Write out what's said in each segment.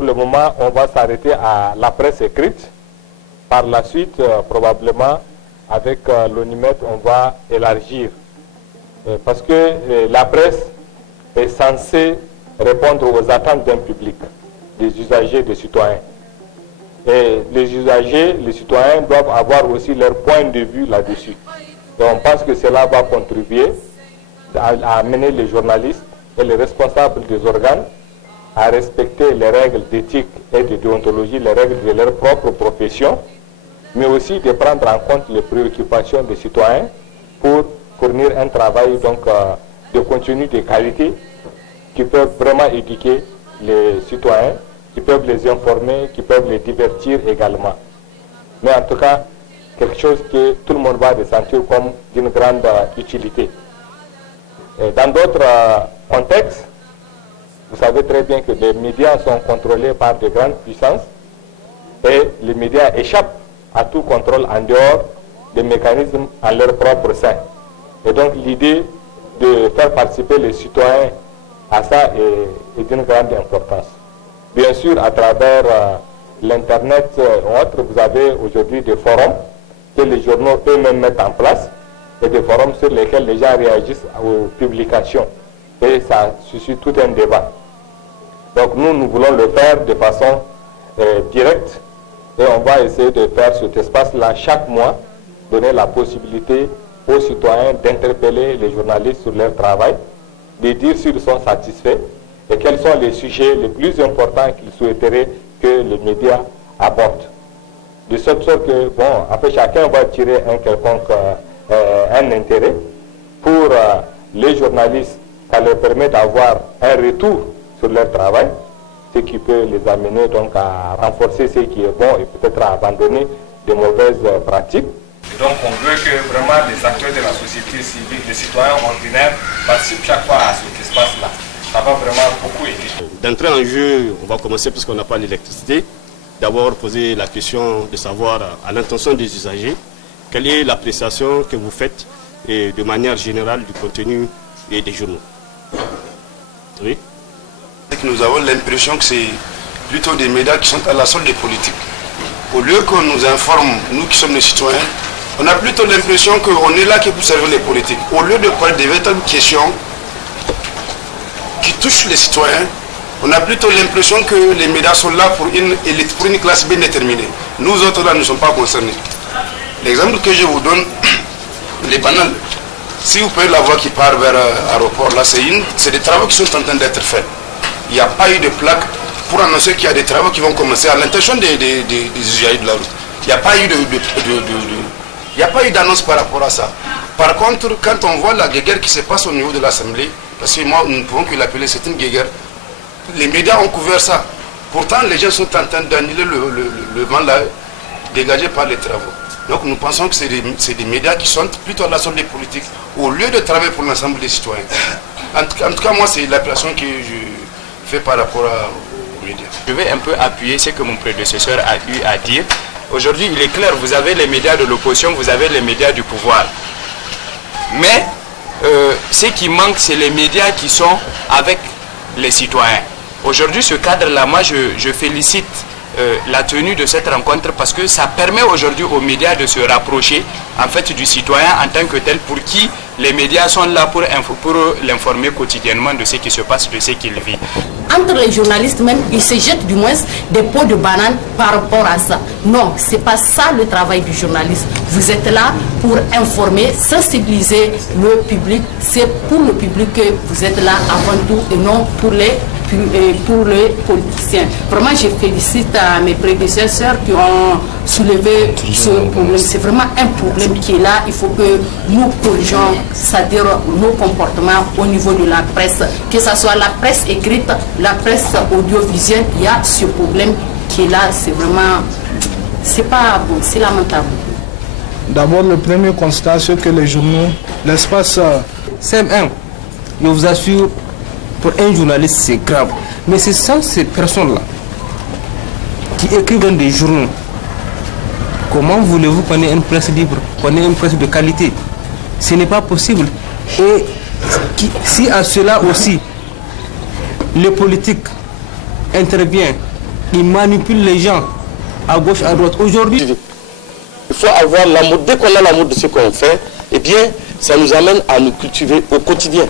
pour le moment, on va s'arrêter à la presse écrite. Par la suite, probablement, avec l'ONIMED, on va élargir. Parce que la presse est censée répondre aux attentes d'un public, des usagers, des citoyens. Et les usagers, les citoyens doivent avoir aussi leur point de vue là-dessus. Et on pense que cela va contribuer à amener les journalistes et les responsables des organes à respecter les règles d'éthique et de déontologie, les règles de leur propre profession, mais aussi de prendre en compte les préoccupations des citoyens pour fournir un travail donc, de contenu de qualité qui peuvent vraiment éduquer les citoyens, qui peuvent les informer, qui peuvent les divertir également. Mais en tout cas, quelque chose que tout le monde va ressentir comme d'une grande utilité. Et dans d'autres contextes, vous savez très bien que les médias sont contrôlés par de grandes puissances et les médias échappent à tout contrôle en dehors des mécanismes en leur propre sein. Et donc l'idée de faire participer les citoyens à ça est d'une grande importance. Bien sûr, à travers l'Internet ou autre, vous avez aujourd'hui des forums que les journaux eux-mêmes mettent en place et des forums sur lesquels les gens réagissent aux publications. Et ça suscite tout un débat. Donc nous voulons le faire de façon directe et on va essayer de faire cet espace-là chaque mois, donner la possibilité aux citoyens d'interpeller les journalistes sur leur travail, de dire s'ils sont satisfaits et quels sont les sujets les plus importants qu'ils souhaiteraient que les médias abordent. De sorte que, bon, après chacun va tirer un quelconque un intérêt. Pour les journalistes, ça leur permet d'avoir un retour sur leur travail, ce qui peut les amener donc à renforcer ce qui est bon et peut-être à abandonner de mauvaises pratiques. Et donc on veut que vraiment les acteurs de la société civile, les citoyens ordinaires participent chaque fois à cet espace-là. Ça va vraiment beaucoup aider. D'entrée en jeu, on va commencer puisqu'on n'a pas l'électricité. D'abord poser la question de savoir à l'intention des usagers quelle est l'appréciation que vous faites et de manière générale du contenu et des journaux. Oui. Nous avons l'impression que c'est plutôt des médias qui sont à la solde des politiques. Au lieu qu'on nous informe, nous qui sommes les citoyens, on a plutôt l'impression qu'on est là que pour servir les politiques. Au lieu de parler des véritables questions qui touchent les citoyens, on a plutôt l'impression que les médias sont là pour une élite, pour une classe bien déterminée. Nous autres là, nous ne sommes pas concernés. L'exemple que je vous donne, il est banal. Si vous prenez la voie qui part vers l'aéroport, là, c'est des travaux qui sont en train d'être faits. Il n'y a pas eu de plaque pour annoncer qu'il y a des travaux qui vont commencer à l'intention des usagers de la route. Il n'y a pas eu il n'y a pas eu d'annonce par rapport à ça. Par contre, quand on voit la guéguerre qui se passe au niveau de l'Assemblée, parce que moi, nous ne pouvons que l'appeler, c'est une guéguerre, les médias ont couvert ça. Pourtant, les gens sont en train d'annuler le vent là, dégagé par les travaux. Donc nous pensons que c'est des médias qui sont plutôt à la solde des politiques, au lieu de travailler pour l'ensemble des citoyens. En tout cas, moi, c'est l'impression que je fais par rapport aux médias. Je vais un peu appuyer ce que mon prédécesseur a eu à dire. Aujourd'hui, il est clair, vous avez les médias de l'opposition, vous avez les médias du pouvoir. Mais ce qui manque, c'est les médias qui sont avec les citoyens. Aujourd'hui, ce cadre-là, moi, je félicite la tenue de cette rencontre parce que ça permet aujourd'hui aux médias de se rapprocher en fait du citoyen en tant que tel, pour qui les médias sont là pour l'informer quotidiennement de ce qui se passe, de ce qu'il vit. Entre les journalistes même, ils se jettent du moins des pots de banane par rapport à ça. Non, c'est pas ça le travail du journaliste. Vous êtes là pour informer, sensibiliser le public. C'est pour le public que vous êtes là avant tout et non pour les politiciens. Vraiment, je félicite mes prédécesseurs qui ont soulevé ce problème. C'est vraiment un problème qui est là. Il faut que nous corrigeons, c'est-à-dire nos comportements au niveau de la presse, que ce soit la presse écrite, la presse audiovisuelle. Il y a ce problème qui est là. C'est vraiment, c'est pas bon, c'est lamentable. D'abord, le premier constat, c'est que les journaux, l'espace CM1, je vous assure, pour un journaliste, c'est grave. Mais c'est sans ces personnes-là qui écrivent des journaux. Comment voulez-vous qu'on ait une presse libre, qu'on ait une presse de qualité? Ce n'est pas possible. Et si à cela aussi, les politiques interviennent ils manipulent les gens à gauche, à droite. Aujourd'hui, il faut avoir l'amour. Dès qu'on a l'amour de ce qu'on fait, eh bien, ça nous amène à nous cultiver au quotidien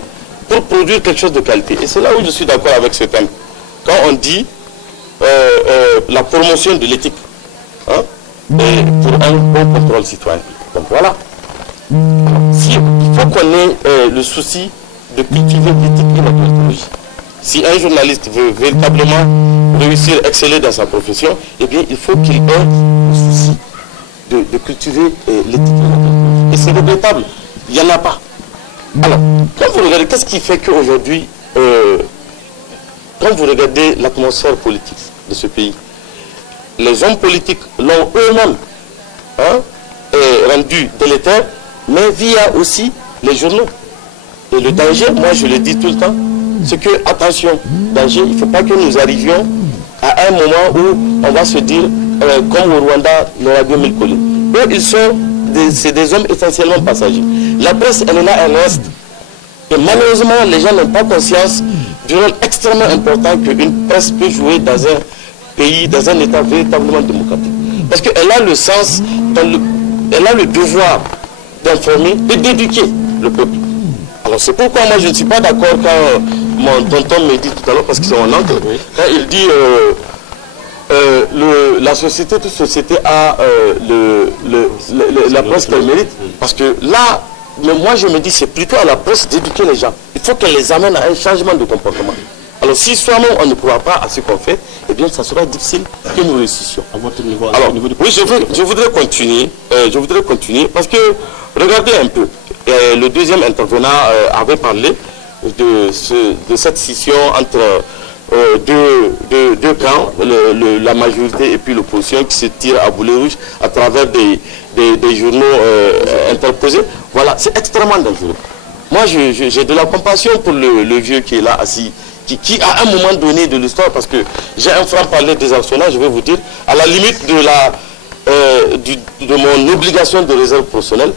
pour produire quelque chose de qualité. Et c'est là où je suis d'accord avec ce thème. Quand on dit la promotion de l'éthique, hein, pour un bon contrôle citoyen. Donc voilà. Il faut qu'on ait le souci de cultiver l'éthique et la déontologie. Si un journaliste veut véritablement réussir, exceller dans sa profession, eh bien, il faut qu'il ait le souci de cultiver l'éthique et la déontologie. Et c'est regrettable, il n'y en a pas. Alors, quand vous regardez, qu'est-ce qui fait qu'aujourd'hui, quand vous regardez l'atmosphère politique de ce pays, les hommes politiques l'ont eux-mêmes rendu délétère, mais via aussi les journaux. Et le danger, moi je le dis tout le temps, c'est que, attention, danger, il ne faut pas que nous arrivions à un moment où on va se dire, comme au Rwanda, le radio mille collés. Eux, c'est des hommes essentiellement passagers. La presse, elle est là, elle reste. Et malheureusement, les gens n'ont pas conscience du rôle extrêmement important qu'une presse peut jouer dans un pays, dans un État véritablement démocratique. Parce qu'elle a le sens, elle a le devoir d'informer et d'éduquer le peuple. Alors c'est pourquoi moi je ne suis pas d'accord quand mon tonton me dit tout à l'heure, parce que c'est mon oncle, quand il dit la société, toute société a la presse qu'elle mérite. Parce que là, mais moi je me dis c'est plutôt à la presse d'éduquer les gens. Il faut qu'elle les amène à un changement de comportement. Alors si soi-même on ne croit pas à ce qu'on fait, eh bien ça sera difficile que nous réussissions. À votre niveau, alors, oui, je voudrais continuer parce que regardez un peu, le deuxième intervenant avait parlé de cette scission entre deux camps, la majorité et puis l'opposition qui se tire à boulet rouge à travers des journaux interposés. Voilà, c'est extrêmement dangereux. Moi j'ai de la compassion pour le vieux qui est là assis, qui à un moment donné de l'histoire, parce que j'ai un franc-parler désarçonnant, je vais vous dire, à la limite de mon obligation de réserve professionnelle,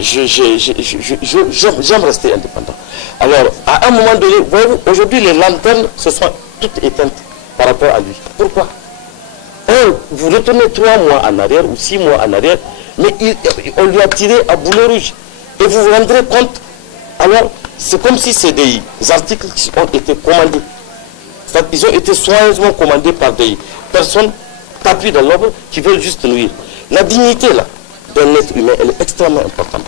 j'aime rester indépendant. Alors, à un moment donné, voyez-vous, aujourd'hui les lanternes se sont toutes éteintes par rapport à lui. Pourquoi? Vous retournez 3 mois en arrière ou 6 mois en arrière, mais on lui a tiré à boulet rouge. Et vous vous rendrez compte, alors, c'est comme si c'est des articles qui ont été commandés. Ils ont été soigneusement commandés par des personnes tapis dans l'ombre qui veulent juste nuire. La dignité là d'un être humain, elle est extrêmement importante.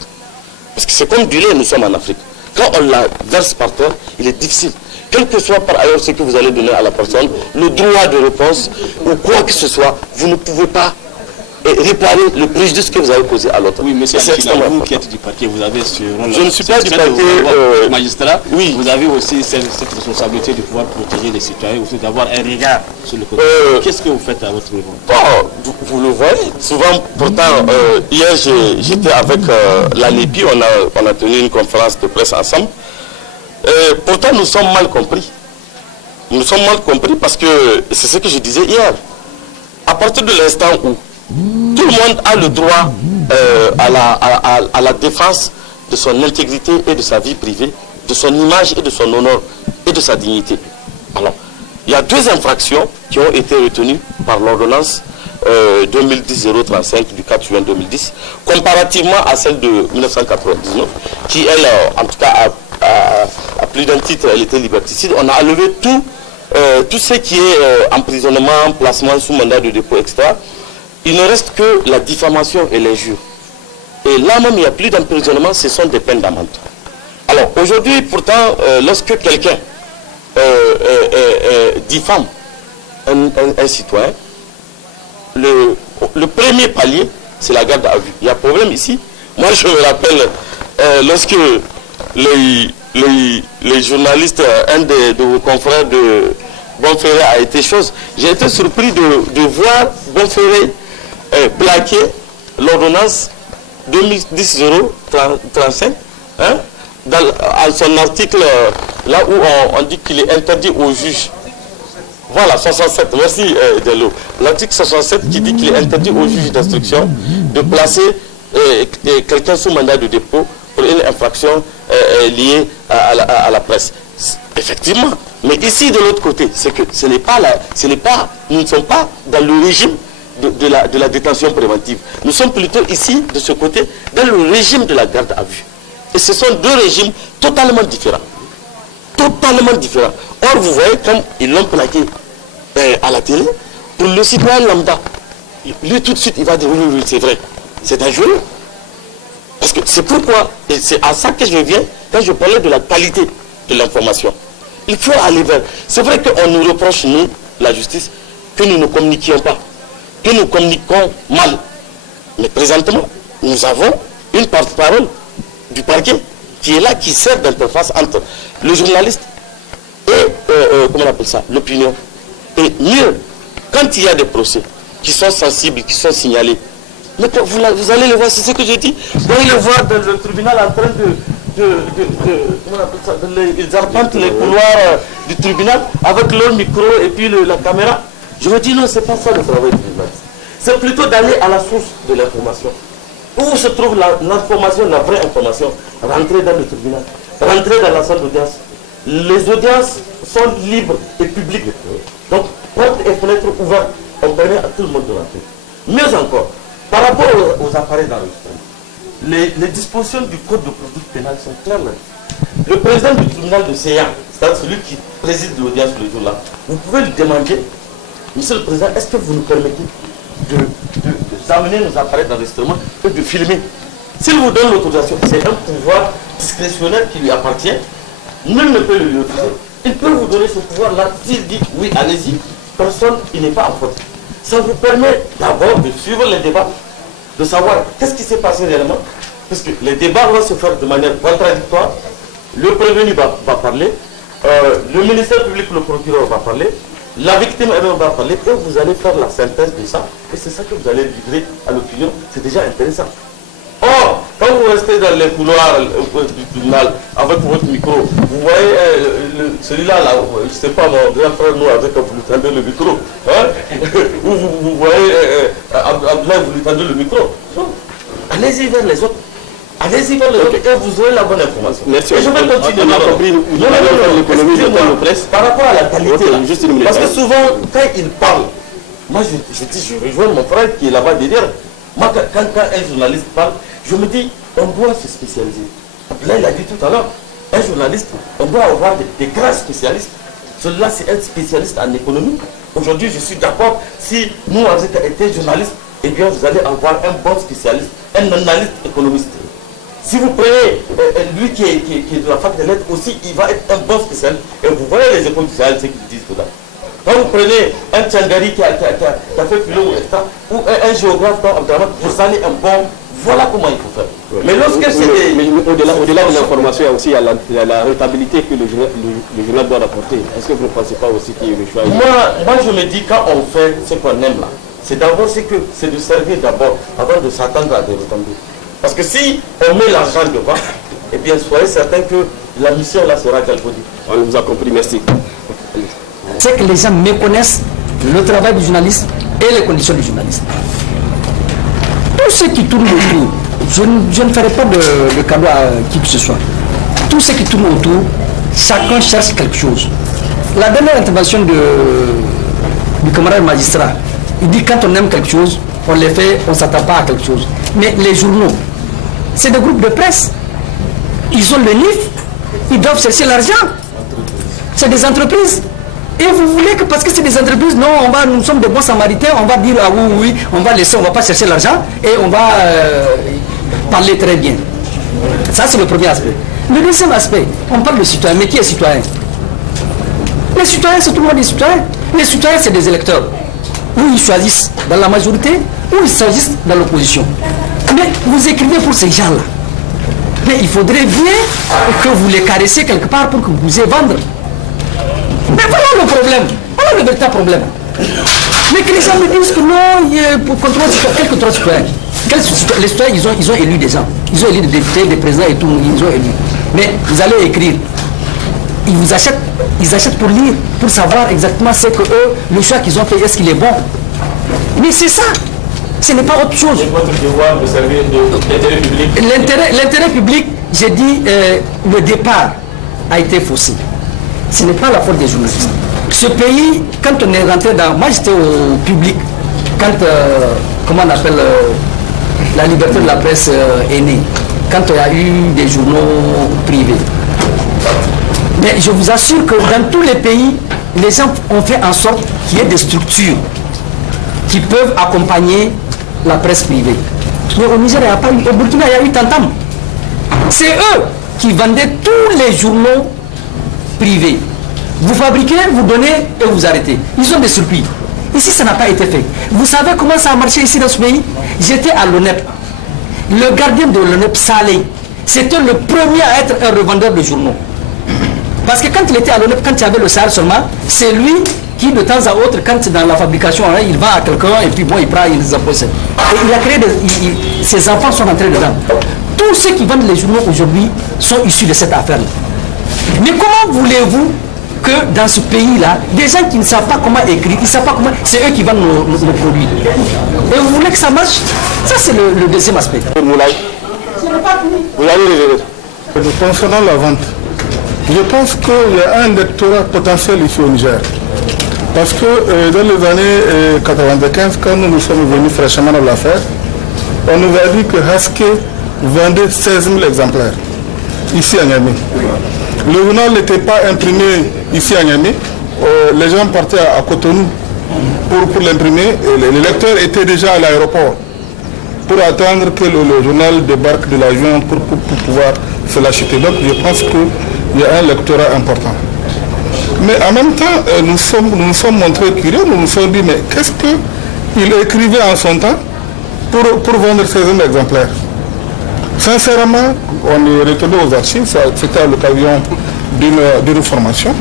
Parce que c'est comme du lait, nous sommes en Afrique. Quand on la verse par terre, il est difficile. Quel que soit par ailleurs ce que vous allez donner à la personne, le droit de réponse ou quoi que ce soit, vous ne pouvez pas réparer le préjudice que vous avez causé à l'autre. Oui, mais c'est vous qui êtes du parquet, vous avez ce rôle. Je ne suis pas du parquet. Magistrat, oui. Vous avez aussi cette responsabilité de pouvoir protéger les citoyens, aussi d'avoir un regard sur le côté. Qu'est-ce que vous faites à votre niveau? Vous le voyez, souvent, pourtant, hier j'étais avec l'ANEPI, on a tenu une conférence de presse ensemble. Pourtant, nous sommes mal compris. Nous sommes mal compris parce que, c'est ce que je disais hier, à partir de l'instant où tout le monde a le droit à la défense de son intégrité et de sa vie privée, de son image et de son honneur et de sa dignité. Alors, il y a 2 infractions qui ont été retenues par l'ordonnance 2010-035 du 4 juin 2010, comparativement à celle de 1999, qui elle, en tout cas, à plus d'un titre, elle était liberticide. On a enlevé tout ce qui est emprisonnement, placement sous mandat de dépôt, etc. Il ne reste que la diffamation et l'injure. Et là même, il n'y a plus d'emprisonnement, ce sont des peines d'amende. Alors aujourd'hui, pourtant, lorsque quelqu'un diffame un citoyen, le premier palier, c'est la garde à vue. Il y a problème ici. Moi, je me rappelle, lorsque les journalistes, un de vos confrères de Bonferré a été chose, j'ai été surpris de voir Bonferré plaquer l'ordonnance 2010-035 dans son article là où on dit qu'il est interdit aux juges. Voilà, 67, merci Dello. L'article 67 qui dit qu'il est interdit aux juges d'instruction de placer quelqu'un sous mandat de dépôt pour une infraction liée à la presse. Effectivement, Mais ici, de l'autre côté, c'est que nous ne sommes pas dans le régime de la détention préventive. Nous sommes plutôt ici, de ce côté, dans le régime de la garde à vue. Et ce sont deux régimes totalement différents. Totalement différents. Or, vous voyez comme ils l'ont plaqué à la télé, pour le citoyen lambda, lui tout de suite, il va dire oui, c'est vrai. C'est dangereux. Parce que c'est pourquoi, et c'est à ça que je viens, quand je parlais de la qualité de l'information. Il faut aller vers. C'est vrai qu'on nous reproche, nous, la justice, que nous ne communiquions pas, que nous communiquons mal. Mais présentement, nous avons une porte-parole du parquet qui est là, qui sert d'interface entre le journaliste et, comment on appelle ça, l'opinion. Et mieux, quand il y a des procès qui sont sensibles, qui sont signalés, mais vous allez le voir, c'est ce que je dis, vous allez le voir dans le tribunal en train comment on appelle ça, ils arpentent les couloirs du tribunal avec leur micro et puis la caméra. Je me dis non, c'est pas ça le travail du journaliste. C'est plutôt d'aller à la source de l'information. Où se trouve l'information, la vraie information? Rentrer dans le tribunal, rentrer dans la salle d'audience. Les audiences sont libres et publiques. Donc, portes et fenêtres ouvertes, on permet à tout le monde de rentrer. Mieux encore, par rapport aux appareils d'enregistrement, les dispositions du code de procédure pénale sont claires. Le président du tribunal de CA, c'est-à-dire celui qui préside l'audience le jour-là, vous pouvez lui demander, monsieur le président, est-ce que vous nous permettez d'amener nos appareils d'enregistrement et de filmer? S'il vous donne l'autorisation, c'est un pouvoir discrétionnaire qui lui appartient, nul ne peut lui refuser. Il peut vous donner ce pouvoir-là, s'il dit oui, allez-y, personne, il n'est pas en faute. Ça vous permet d'abord de suivre les débats, de savoir qu'est-ce qui s'est passé réellement, parce que les débats vont se faire de manière contradictoire. Le prévenu va parler, le ministère public, le procureur va parler, la victime elle-même va parler, et vous allez faire la synthèse de ça, et c'est ça que vous allez livrer à l'opinion. C'est déjà intéressant. Or, quand vous restez dans les couloirs du tribunal avec votre micro, vous voyez celui-là, là, je ne sais pas, mon grand frère, nous, avec vous lui tendez le micro. Hein? vous voyez Abdoulaye, vous lui tendez le micro. Allez-y vers les autres. Allez-y vers les autres et vous aurez la bonne information. Merci. Et je vais continuer. On a compris l'économie de presse. Par rapport à la qualité, okay, juste une minute, parce que souvent, quand il parle, moi je rejoins mon frère qui est là-bas derrière. Moi, quand un journaliste parle, je me dis, on doit se spécialiser. Là, il a dit tout à l'heure, un journaliste, on doit avoir des grands spécialistes. Celui-là, c'est un spécialiste en économie. Aujourd'hui, je suis d'accord, si nous, on était journalistes, eh bien, vous allez avoir un bon spécialiste, un analyste économiste. Si vous prenez lui qui est de la fac de lettres aussi, il va être un bon spécialiste. Et vous voyez les écoles du Sahel, ce qu'ils disent dedans. Quand vous prenez un Tchangari qui a fait philo ou un géographe comme Abdelrahman, vous savez un bon, voilà comment il faut faire. Ouais. Mais lorsque c'est des... Au-delà de l'information, il y a aussi la rentabilité que le journal doit apporter. Est-ce que vous ne pensez pas aussi qu'il y a le choix? Moi, je me dis, quand on fait ce qu'on aime là, c'est d'abord c'est de servir d'abord, avant de s'attendre à des retombées. Parce que si on met l'argent devant, eh bien, soyez certain que la mission là sera calculée. On vous a compris, merci. C'est que les gens méconnaissent le travail du journaliste et les conditions du journaliste. Tout ce qui tourne autour, je ne ferai pas de cadeau à qui que ce soit. Tout ce qui tourne autour, chacun cherche quelque chose. La dernière intervention du camarade magistrat, il dit quand on aime quelque chose, on les fait, on ne s'attend pas à quelque chose. Mais les journaux, c'est des groupes de presse. Ils ont le NIF, ils doivent chercher l'argent. C'est des entreprises. Et vous voulez que parce que c'est des entreprises, non, nous sommes des bons samaritains, on va dire ah oui, on va laisser, on va pas chercher l'argent et on va parler très bien. Ça c'est le premier aspect. Le deuxième aspect, on parle de citoyen, mais qui est citoyen? Les citoyens, c'est tout le monde des citoyens. Les citoyens, c'est des électeurs. Ou ils choisissent dans la majorité, ou ils choisissent dans l'opposition. Mais vous écrivez pour ces gens-là. Mais il faudrait bien que vous les caressiez quelque part pour que vous puissiez vendre. Mais voilà le problème, voilà le véritable problème. Mais que les gens me disent que non, il y a pour contrôler quel contrôle citoyen. Les citoyens, ils ont élu des gens. Ils ont élu des députés, des présidents et tout, ils ont élu. Mais vous allez écrire. Ils achètent pour lire, pour savoir exactement ce que eux, le choix qu'ils ont fait, est-ce qu'il est bon. Mais c'est ça. Ce n'est pas autre chose. C'est votre devoir de servir de l'intérêt public. L'intérêt public, j'ai dit, le départ a été faussé. Ce n'est pas la faute des journalistes. Ce pays, quand on est rentré dans... Moi, j'étais au public, quand, comment on appelle, la liberté de la presse est née, quand il y a eu des journaux privés. Mais je vous assure que dans tous les pays, les gens ont fait en sorte qu'il y ait des structures qui peuvent accompagner la presse privée. Mais au Niger, il n'y a pas eu. Au Burkina, il y a eu Tantam. C'est eux qui vendaient tous les journaux privés. Vous fabriquez, vous donnez et vous arrêtez. Ils ont des circuits. Ici, ça n'a pas été fait. Vous savez comment ça a marché ici dans ce pays? J'étais à l'ONEP. Le gardien de l'ONEP, Saleh, c'était le premier à être un revendeur de journaux. Parce que quand il était à l'ONEP, quand il y avait le Sahel seulement, c'est lui qui de temps à autre, quand dans la fabrication, hein, il va à quelqu'un et puis bon, il prend, il les possède. Et il a créé ses enfants sont entrés dedans. Tous ceux qui vendent les journaux aujourd'hui sont issus de cette affaire-là. Mais comment voulez-vous que dans ce pays-là, des gens qui ne savent pas comment écrire, ils ne savent pas comment, c'est eux qui vendent nos produits. Et vous voulez que ça marche? Ça, c'est le deuxième aspect. Concernant la vente, je pense qu'il y a un lectorat potentiel ici au Niger. Parce que dans les années 95, quand nous sommes venus fraîchement dans l'affaire, on nous a dit que Haske vendait 16 000 exemplaires ici à Niamey. Le journal n'était pas imprimé ici à Niamey. Les gens partaient à Cotonou pour l'imprimer. Les lecteurs étaient déjà à l'aéroport pour attendre que le journal débarque de l'avion pour pouvoir se l'acheter. Donc je pense qu'il y a un lectorat important. Mais en même temps, nous nous sommes montrés curieux, nous nous sommes dit, mais qu'est-ce qu'il écrivait en son temps pour vendre 16 000 exemplaires? Sincèrement, on est retourné aux archives, c'était à l'occasion d'une formation.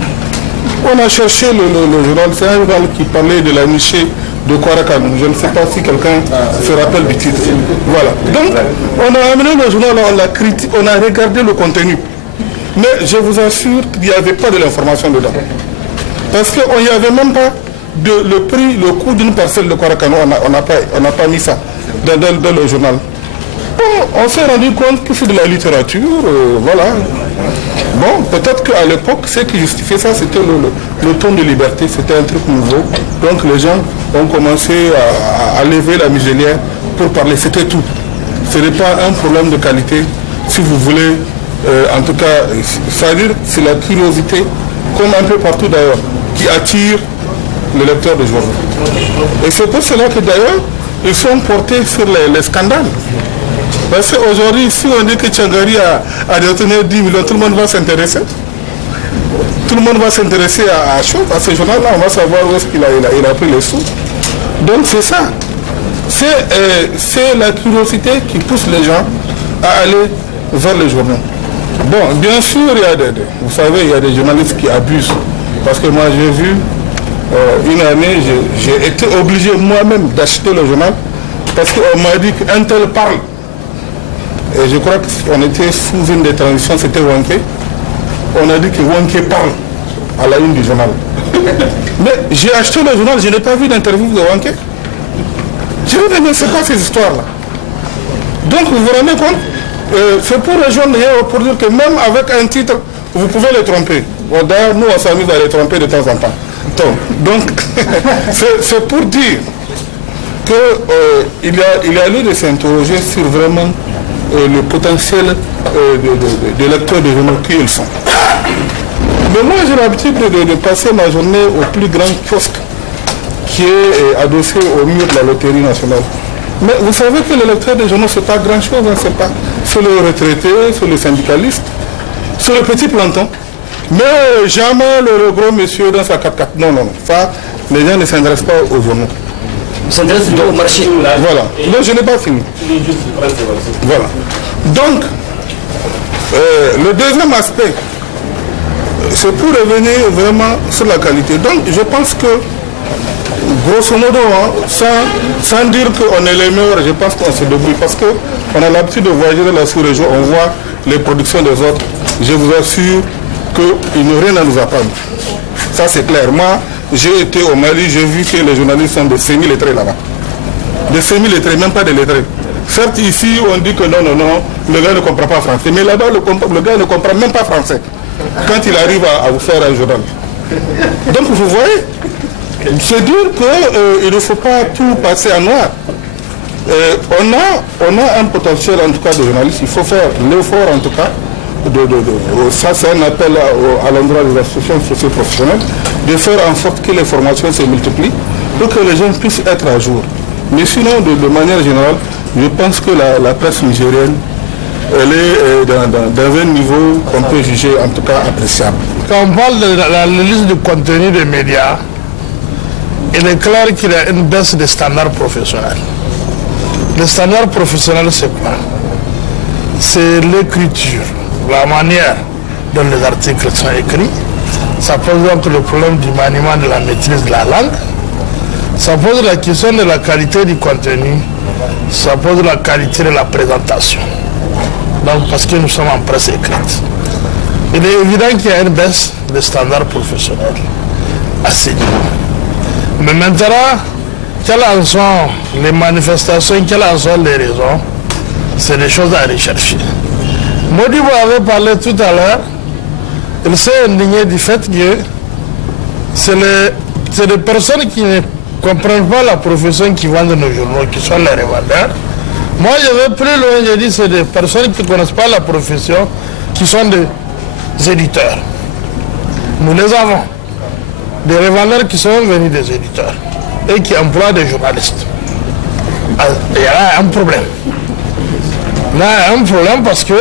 On a cherché le journal, c'est un journal qui parlait de l'amitié de Kwarakano. Je ne sais pas si quelqu'un se rappelle du titre. Voilà. Donc, on a amené le journal, on l'a critiqué, on a regardé le contenu. Mais je vous assure qu'il n'y avait pas de l'information dedans. Parce qu'il n'y avait même pas le prix, le coût d'une parcelle de Kwarakano, on n'a pas mis ça dans le journal. Bon, on s'est rendu compte que c'est de la littérature, voilà. Bon, peut-être qu'à l'époque, ce qui justifiait ça, c'était le ton de liberté, c'était un truc nouveau. Donc les gens ont commencé à lever la muselière pour parler, c'était tout. Ce n'est pas un problème de qualité, si vous voulez, en tout cas, c'est-à-dire c'est la curiosité, comme un peu partout d'ailleurs, qui attire le lecteur de journaux. Et c'est pour cela que d'ailleurs, ils sont portés sur les scandales. Parce qu'aujourd'hui, si on dit que Tchangari a détenu 10 millions, tout le monde va s'intéresser. Tout le monde va s'intéresser à ce journal-là, on va savoir où est-ce qu'il a pris les sous. Donc c'est ça. C'est la curiosité qui pousse les gens à aller vers les journaux. Bon, bien sûr, vous savez, il y a des journalistes qui abusent. Parce que moi, j'ai vu, une année, j'ai été obligé moi-même d'acheter le journal parce qu'on m'a dit qu'un tel parle. Et je crois qu'on était sous une des transitions, c'était Wanké. On a dit que Wanké parle à la une du journal. Mais j'ai acheté le journal, je n'ai pas vu d'interview de Wanké. Je me dis, mais c'est quoi ces histoires-là? Donc vous vous rendez compte, c'est pour rejoindre pour dire que même avec un titre, vous pouvez les tromper. Bon, d'ailleurs, nous, on s'amuse à les tromper de temps en temps. Donc c'est pour dire qu'il y a lieu de s'interroger sur vraiment le potentiel de lecteurs de journaux qu'ils sont. Mais moi, j'ai l'habitude de passer ma journée au plus grand kiosque qui est adossé au mur de la loterie nationale. Mais vous savez que le lecteur de journaux, ce n'est pas grand-chose, hein, c'est le retraité, c'est le syndicaliste, c'est le petit planton. Mais jamais le gros monsieur dans sa 4x4. Non, ça, les gens ne s'intéressent pas aux journaux. Ils s'intéressent au marché. Voilà. Non, je n'ai pas fini. Voilà. Donc, le deuxième aspect, c'est pour revenir vraiment sur la qualité. Donc, je pense que, grosso modo, hein, sans dire qu'on est les meilleurs, je pense qu'on se débrouille. Parce qu'on a l'habitude de voyager dans la sous-région, on voit les productions des autres. Je vous assure qu'ils n'ont rien à nous apprendre. Ça, c'est clair. Moi, j'ai été au Mali, j'ai vu que les journalistes sont de semi-lettrés là-bas. De semi-lettrés, même pas de lettrés. Certes, ici, on dit que non, le gars ne comprend pas français. Mais là-bas, le gars ne comprend même pas français. quand il arrive à vous faire un journal. Donc vous voyez, c'est dire qu'il ne faut pas tout passer en noir. On a un potentiel en tout cas de journalistes, il faut faire l'effort en tout cas, ça c'est un appel à l'endroit des associations socio-professionnelles, de faire en sorte que les formations se multiplient pour que les gens puissent être à jour. Mais sinon, de manière générale, je pense que la presse nigérienne, elle est dans un niveau qu'on peut juger en tout cas appréciable. Quand on parle de la liste du contenu des médias, il est clair qu'il y a une baisse des standards professionnels. Les standards professionnels, c'est quoi? C'est l'écriture, la manière dont les articles sont écrits. Ça pose donc le problème du maniement de la maîtrise de la langue. Ça pose la question de la qualité du contenu. Ça pose la qualité de la présentation. Donc, parce que nous sommes en presse écrite. Il est évident qu'il y a une baisse des standards professionnels à ce niveau. Mais maintenant, quelles en sont les manifestations, quelles en sont les raisons? C'est des choses à rechercher. Modibo avait parlé tout à l'heure, il s'est indigné du fait que c'est les personnes qui ne comprennent pas la profession qui vendent nos journaux, qui sont les revendeurs. Moi, je vais plus loin, je dis c'est des personnes qui ne connaissent pas la profession, qui sont des éditeurs. Nous les avons. Des revendeurs qui sont venus des éditeurs et qui emploient des journalistes. Il y a un problème. Il y a un problème parce que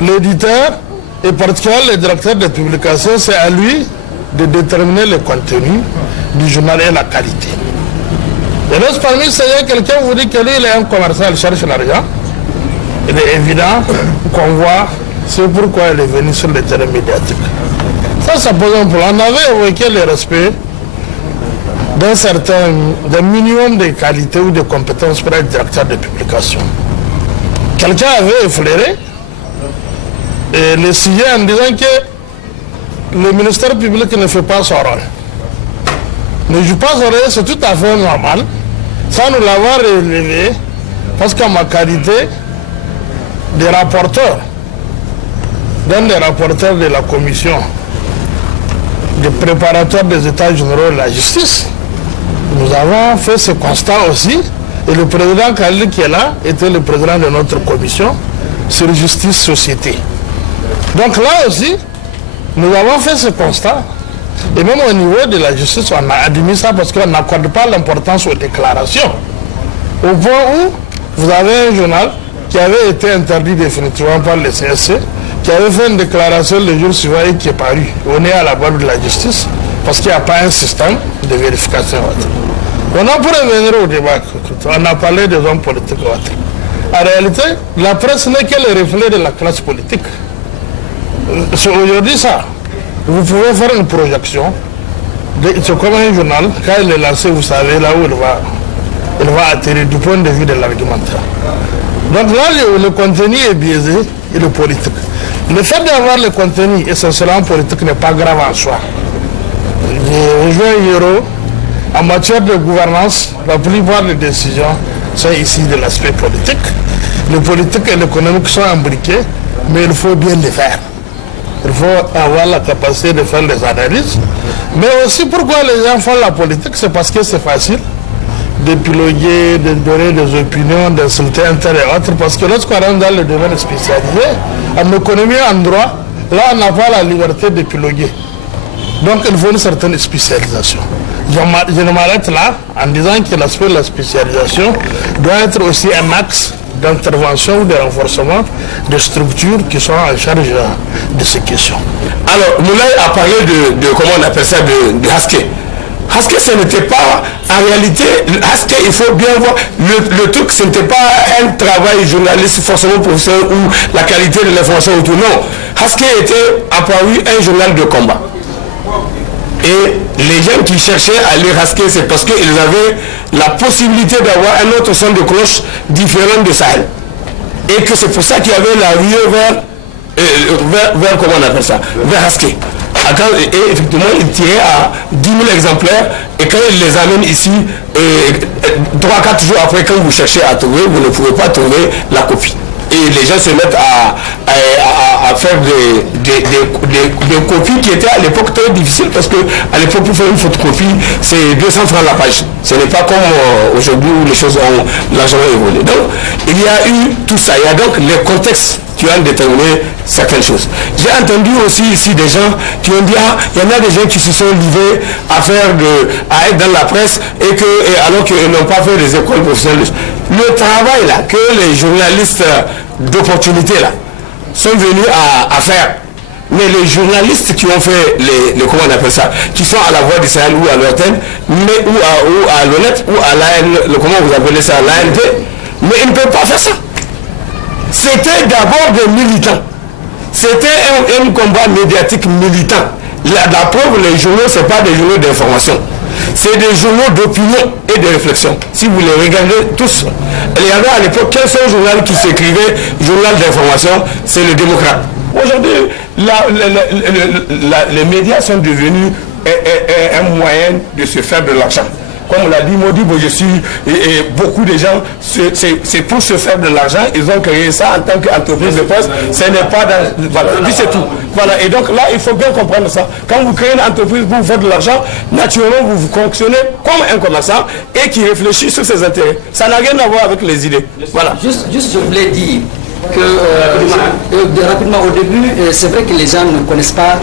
l'éditeur, et particulièrement le directeur de publication, c'est à lui de déterminer le contenu du journal et la qualité. Et là, parmi ces gens, quelqu'un vous dit que lui, il est un commerçant, il cherche l'argent. Il est évident qu'on voit, c'est pourquoi il est venu sur le terrain médiatique. Ça pose un problème. On avait évoqué le respect d'un minimum de qualité ou de compétences pour être directeur de publication. Quelqu'un avait effleuré le sujet en disant que le ministère public ne fait pas son rôle. Ne joue pas son rôle, c'est tout à fait normal. Ça, nous l'avons relevé parce qu'en ma qualité des rapporteurs, d'un des rapporteurs de la commission des préparateurs des États généraux de la justice, nous avons fait ce constat aussi. Et le président Khalil qui est là était le président de notre commission sur justice société. Donc là aussi, nous avons fait ce constat. Et même au niveau de la justice, on a admis ça parce qu'on n'accorde pas l'importance aux déclarations. Au point où vous avez un journal qui avait été interdit définitivement par le CSC, qui avait fait une déclaration le jour suivant et qui est paru. On est à la barre de la justice parce qu'il n'y a pas un système de vérification. On a pour revenir au débat, on a parlé des hommes politiques. En réalité, la presse n'est que le reflet de la classe politique. C'est aujourd'hui ça. Vous pouvez faire une projection. C'est comme un journal, quand il est lancé, vous savez là où il va atterrir du point de vue de l'argumentaire. Donc là, le contenu est biaisé et le politique. Le fait d'avoir le contenu essentiellement politique n'est pas grave en soi. Je rejoins Hiro. En matière de gouvernance, la plupart des décisions sont ici de l'aspect politique. Le politique et l'économique sont imbriqués, mais il faut bien les faire. Il faut avoir la capacité de faire les analyses. Mais aussi, pourquoi les gens font la politique? C'est parce que c'est facile d'épiloguer, de donner des opinions, d'insulter un tel et autre. Parce que lorsqu'on rentre dans le domaine spécialisé, en économie, en droit, là, on n'a pas la liberté d'épiloguer. Donc, il faut une certaine spécialisation. Je ne m'arrête là en disant que l'aspect de la spécialisation doit être aussi un axe d'intervention ou de renforcement des structures qui sont en charge de ces questions. Alors, Moulay a parlé de comment on appelle ça, de Haske. Haske, ce n'était pas, en réalité, Haske, il faut bien voir, le truc, ce n'était pas un travail journaliste forcément professionnel ou la qualité de l'information autour. Non, Haske était apparu un journal de combat. Et les gens qui cherchaient à lire Haske, c'est parce qu'ils avaient la possibilité d'avoir un autre son de cloche différent de Sahel. Et que c'est pour ça qu'il y avait la ruée vers comment on appelle ça, vers Haske. Et effectivement, il tirait à 10 000 exemplaires. Et quand il les amène ici, 3-4 jours après, quand vous cherchez à trouver, vous ne pouvez pas trouver la copie. et les gens se mettent à faire des copies qui étaient à l'époque très difficiles, parce qu'à l'époque pour faire une photocopie c'est 200 francs la page. Ce n'est pas comme aujourd'hui où les choses ont largement évolué. Donc il y a eu tout ça, il y a donc les contextes qui ont déterminé certaines choses. J'ai entendu aussi ici des gens qui ont dit il y en a des gens qui se sont livrés à être dans la presse alors qu'ils n'ont pas fait des écoles professionnelles. Le travail là que les journalistes d'opportunité là sont venus à faire, mais les journalistes qui ont fait comment on appelle ça, qui sont à la Voix du Sahel ou à l'Antenne, ou à l'Honnête ou à l'AN, comment vous appelez ça, l'ANT, mais ils ne peuvent pas faire ça. C'était d'abord des militants. C'était un combat médiatique militant. La preuve, les journaux, ce n'est pas des journaux d'information. C'est des journaux d'opinion et de réflexion. Si vous les regardez tous, il y avait à l'époque qu'un seul journal qui s'écrivait journal d'information, c'est le Démocrate. Aujourd'hui, les médias sont devenus un moyen de se faire de l'argent. Comme l'a dit Modibo, et beaucoup de gens, c'est pour se faire de l'argent, ils ont créé ça en tant qu'entreprise de presse, ce n'est pas dans... Voilà, puis c'est tout. Voilà, et donc là, il faut bien comprendre ça. Quand vous créez une entreprise pour vous faire de l'argent, naturellement, vous fonctionnez comme un commerçant et qui réfléchit sur ses intérêts. Ça n'a rien à voir avec les idées. Voilà. Juste je voulais dire que rapidement au début, c'est vrai que les gens ne connaissent pas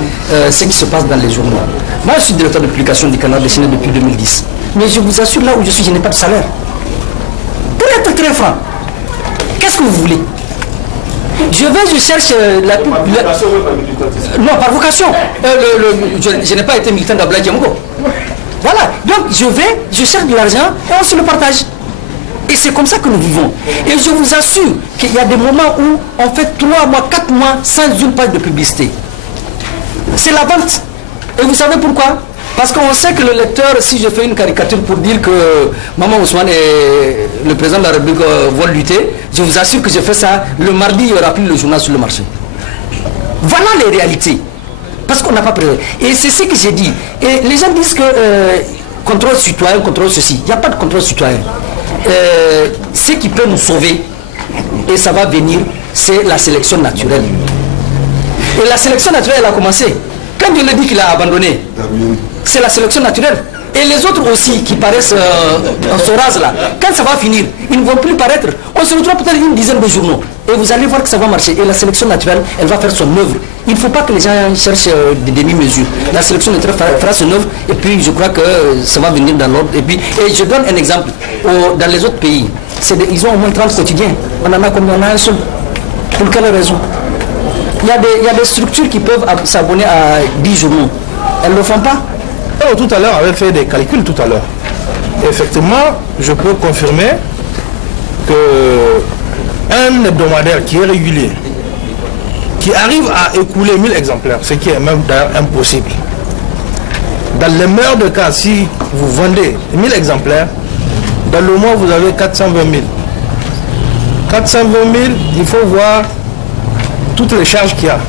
ce qui se passe dans les journaux. Moi, je suis directeur de publication du Canard dessiné depuis 2010. Mais je vous assure, là où je suis, je n'ai pas de salaire. Pour être très franc, qu'est-ce que vous voulez? Je cherche non, par vocation. Je n'ai pas été militant d'Ablaye Diamongo. Voilà, donc je cherche de l'argent et on se le partage. Et c'est comme ça que nous vivons. Et je vous assure qu'il y a des moments où on fait 3 mois, 4 mois sans une page de publicité. C'est la vente. Et vous savez pourquoi? Parce qu'on sait que le lecteur, si je fais une caricature pour dire que Maman Ousmane et le président de la République vont lutter, je vous assure que je fais ça, le mardi, il n'y aura plus le journal sur le marché. Voilà les réalités. Parce qu'on n'a pas prévu. Et c'est ce que j'ai dit. Et les gens disent que contrôle citoyen, contrôle ceci. Il n'y a pas de contrôle citoyen. Ce qui peut nous sauver, et ça va venir, c'est la sélection naturelle. Et la sélection naturelle a commencé. Quand je le dis qu'il a abandonné, c'est la sélection naturelle. Et les autres aussi qui paraissent en saurage là, quand ça va finir, ils ne vont plus paraître. On se retrouve peut-être une dizaine de journaux. Et vous allez voir que ça va marcher. Et la sélection naturelle, elle va faire son œuvre. Il ne faut pas que les gens cherchent des demi-mesures. La sélection naturelle fera son œuvre. Et puis je crois que ça va venir dans l'ordre. Et je donne un exemple. Dans les autres pays, ils ont au moins 30 quotidiens. On en a combien? On a un seul. Pour quelle raison? Il y a des structures qui peuvent s'abonner à 10 journaux. Elles ne le font pas. Tout à l'heure, on avait fait des calculs tout à l'heure. Effectivement, je peux confirmer qu'un hebdomadaire qui est régulier, qui arrive à écouler 1000 exemplaires, ce qui est même impossible. Dans le meilleur des cas, si vous vendez 1000 exemplaires, dans le mois, vous avez 420 000. 420 000, il faut voir toutes les charges qu'il y a.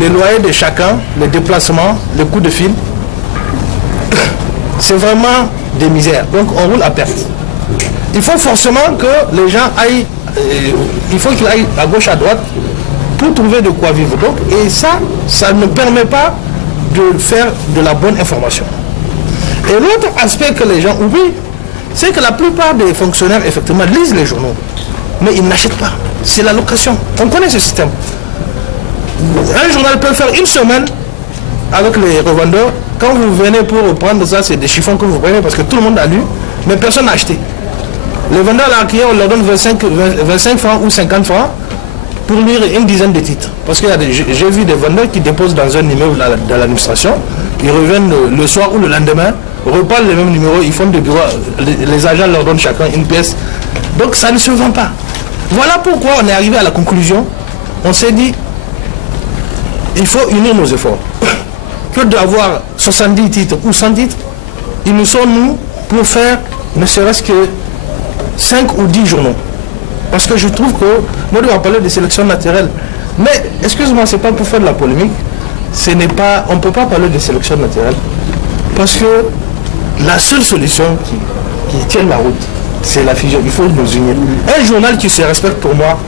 Les loyers de chacun, les déplacements, les coûts de fil. C'est vraiment des misères. Donc on roule à perte. Il faut forcément que les gens aillent, il faut qu'ils aillent à gauche, à droite pour trouver de quoi vivre. Donc, et ça ne permet pas de faire de la bonne information. Et l'autre aspect que les gens oublient, c'est que la plupart des fonctionnaires, effectivement, lisent les journaux. Mais ils n'achètent pas. C'est la location. On connaît ce système. Un journal peut faire une semaine avec les revendeurs. Quand vous venez pour prendre ça, c'est des chiffons que vous prenez parce que tout le monde a lu, mais personne n'a acheté. Les vendeurs là, on leur donne 25 francs ou 50 francs pour lire une dizaine de titres. Parce que j'ai vu des vendeurs qui déposent dans un immeuble de l'administration, ils reviennent le soir ou le lendemain, reparlent les mêmes numéros, ils font des bureaux, les agents leur donnent chacun une pièce. Donc ça ne se vend pas. Voilà pourquoi on est arrivé à la conclusion, on s'est dit, il faut unir nos efforts. Que d'avoir 70 titres ou 100 titres, ils nous sont nous pour faire ne serait-ce que 5 ou 10 journaux. Parce que je trouve que, moi on va parler de sélection naturelle, mais excuse-moi, c'est pas pour faire de la polémique, on ne peut pas parler de sélection naturelle, parce que la seule solution qui tient la route, c'est la fusion. Il faut nous unir. Un journal qui se respecte pour moi,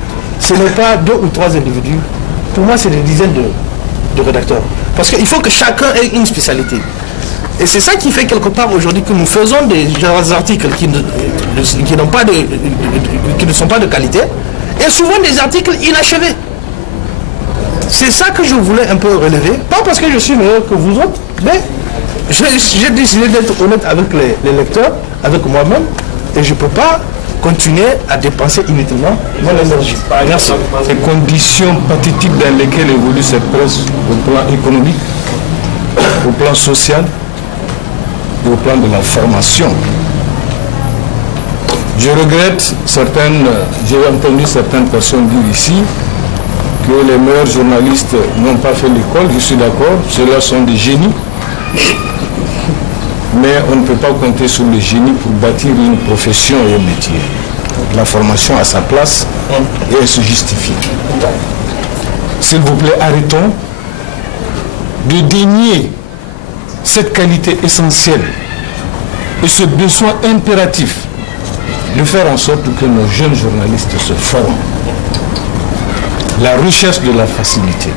ce n'est pas 2 ou 3 individus. Pour moi, c'est des dizaines de rédacteurs. Parce qu'il faut que chacun ait une spécialité. Et c'est ça qui fait quelque part aujourd'hui que nous faisons des articles qui ne sont pas de qualité, et souvent des articles inachevés. C'est ça que je voulais un peu relever, pas parce que je suis meilleur que vous autres, mais j'ai décidé d'être honnête avec les lecteurs, avec moi-même, et je ne peux pas continuer à dépenser inutilement mon énergie. Merci. Les conditions pathétiques dans lesquelles évolue cette presse au plan économique, au plan social et au plan de la formation. Je regrette j'ai entendu certaines personnes dire ici que les meilleurs journalistes n'ont pas fait l'école, je suis d'accord, ceux-là sont des génies. Mais on ne peut pas compter sur le génie pour bâtir une profession et un métier. La formation a sa place et elle se justifie. S'il vous plaît, arrêtons de dénier cette qualité essentielle et ce besoin impératif de faire en sorte que nos jeunes journalistes se forment. La recherche de la facilité,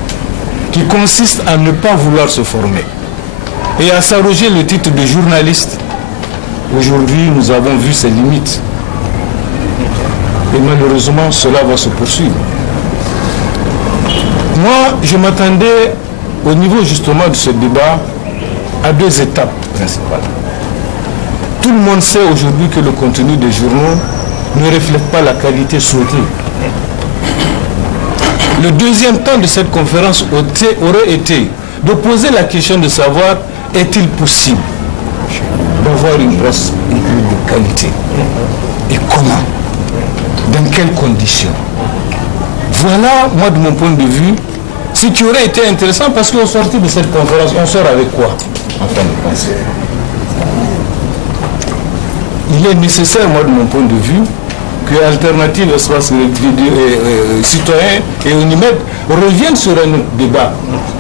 qui consiste à ne pas vouloir se former et à s'arroger le titre de journaliste. Aujourd'hui, nous avons vu ses limites. Et malheureusement, cela va se poursuivre. Moi, je m'attendais, au niveau justement de ce débat, à 2 étapes principales. Tout le monde sait aujourd'hui que le contenu des journaux ne reflète pas la qualité souhaitée. Le deuxième temps de cette conférence aurait été de poser la question de savoir: est-il possible d'avoir une presse écrite de qualité? Et comment? Dans quelles conditions? Voilà, moi, de mon point de vue, ce qui aurait été intéressant, parce qu'au sortir de cette conférence, on sort avec quoi en fin de compte? Il est nécessaire, moi, de mon point de vue, que Alternative Espace Citoyen et Unimed reviennent sur un débat.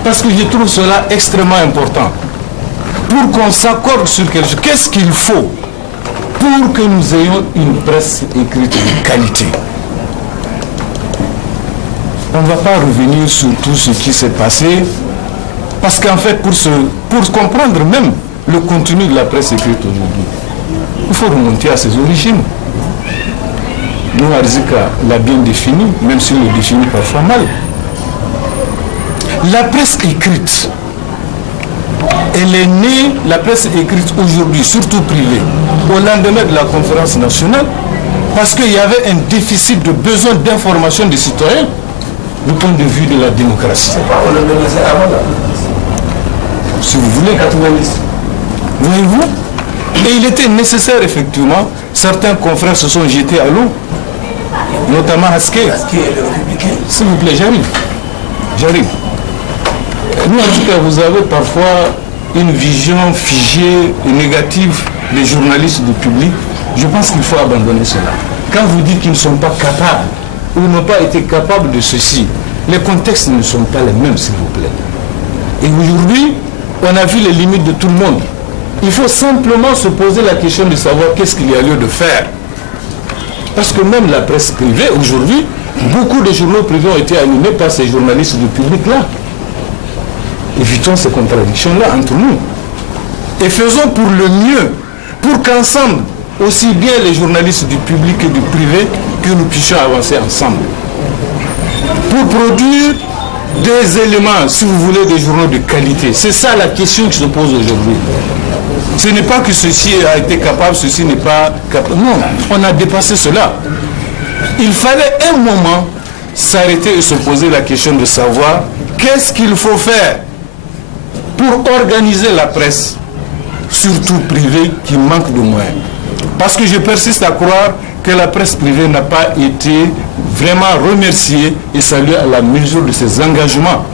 Parce que je trouve cela extrêmement important. Pour qu'on s'accorde sur quelque chose, qu'est-ce qu'il faut pour que nous ayons une presse écrite de qualité? On ne va pas revenir sur tout ce qui s'est passé, parce qu'en fait, pour comprendre même le contenu de la presse écrite aujourd'hui, il faut remonter à ses origines. Nous, Arzika l'a bien défini, même s'il le définit parfois mal. La presse écrite, elle est née, la presse écrite aujourd'hui, surtout privée, au lendemain de la conférence nationale, parce qu'il y avait un déficit de besoin d'information des citoyens du point de vue de la démocratie. Si vous voulez, 90. Voyez-vous? Et il était nécessaire, effectivement, certains confrères se sont jetés à l'eau, notamment Haske. S'il vous plaît, j'arrive. Nous, en tout cas, vous avez parfois une vision figée et négative des journalistes du public. Je pense qu'il faut abandonner cela. Quand vous dites qu'ils ne sont pas capables, ou n'ont pas été capables de ceci, les contextes ne sont pas les mêmes, s'il vous plaît. Et aujourd'hui, on a vu les limites de tout le monde. Il faut simplement se poser la question de savoir qu'est-ce qu'il y a lieu de faire. Parce que même la presse privée, aujourd'hui, beaucoup de journaux privés ont été animés par ces journalistes du public-là. Évitons ces contradictions-là entre nous. Et faisons pour le mieux, pour qu'ensemble, aussi bien les journalistes du public que du privé, que nous puissions avancer ensemble. Pour produire des éléments, si vous voulez, des journaux de qualité. C'est ça la question qui se pose aujourd'hui. Ce n'est pas que ceci a été capable, ceci n'est pas capable. Non, on a dépassé cela. Il fallait un moment s'arrêter et se poser la question de savoir qu'est-ce qu'il faut faire pour organiser la presse, surtout privée, qui manque de moyens. Parce que je persiste à croire que la presse privée n'a pas été vraiment remerciée et saluée à la mesure de ses engagements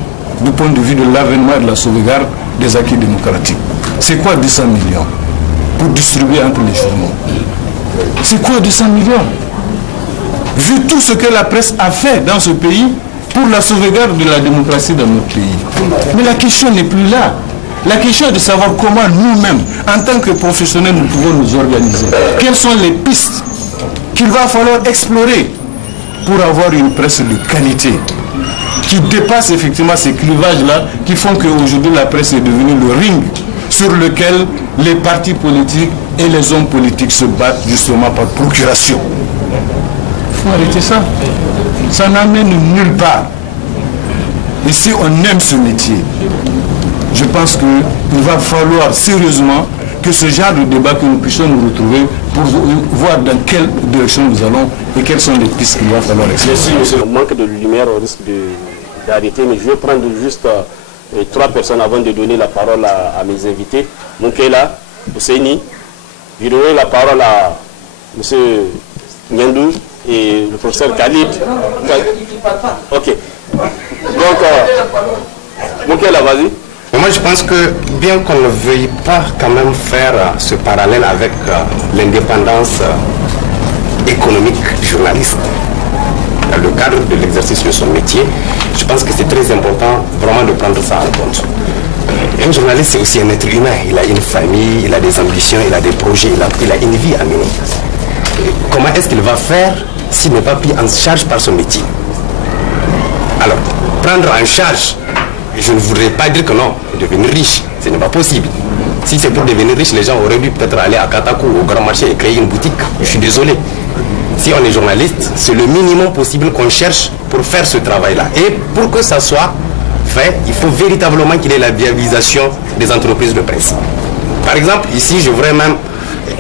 du point de vue de l'avènement et de la sauvegarde des acquis démocratiques. C'est quoi 200 millions pour distribuer entre les journaux? C'est quoi 200 millions? Vu tout ce que la presse a fait dans ce pays pour la sauvegarde de la démocratie dans notre pays. Mais la question n'est plus là. La question est de savoir comment nous-mêmes, en tant que professionnels, nous pouvons nous organiser. Quelles sont les pistes qu'il va falloir explorer pour avoir une presse de qualité qui dépasse effectivement ces clivages-là qui font qu'aujourd'hui la presse est devenue le ring sur lequel les partis politiques et les hommes politiques se battent justement par procuration. Il faut arrêter ça. Ça n'amène nulle part. Et si on aime ce métier, je pense qu'il va falloir sérieusement que ce genre de débat que nous puissions nous retrouver pour voir dans quelle direction nous allons et quelles sont les pistes qu'il va falloir explorer. Merci, monsieur. On manque de lumière, on risque d'arrêter, mais je vais prendre juste 3 personnes avant de donner la parole à mes invités. Moukela, Ousseini, je vais donner la parole à monsieur Nyandou et le professeur Khalid. Ok. Donc, Moukela, vas-y. Moi, je pense que bien qu'on ne veuille pas quand même faire ce parallèle avec l'indépendance économique du journaliste, dans le cadre de l'exercice de son métier, je pense que c'est très important vraiment de prendre ça en compte. Un journaliste, c'est aussi un être humain. Il a une famille, il a des ambitions, il a des projets, il a une vie à mener. Comment est-ce qu'il va faire s'il n'est pas pris en charge par son métier? Alors, prendre en charge, je ne voudrais pas dire que non, devenir riche, ce n'est pas possible. Si c'est pour devenir riche, les gens auraient dû peut-être aller à Katakou, au grand marché et créer une boutique. Je suis désolé. Si on est journaliste, c'est le minimum possible qu'on cherche pour faire ce travail-là. Et pour que ça soit fait, il faut véritablement qu'il y ait la viabilisation des entreprises de presse. Par exemple, ici, je voudrais même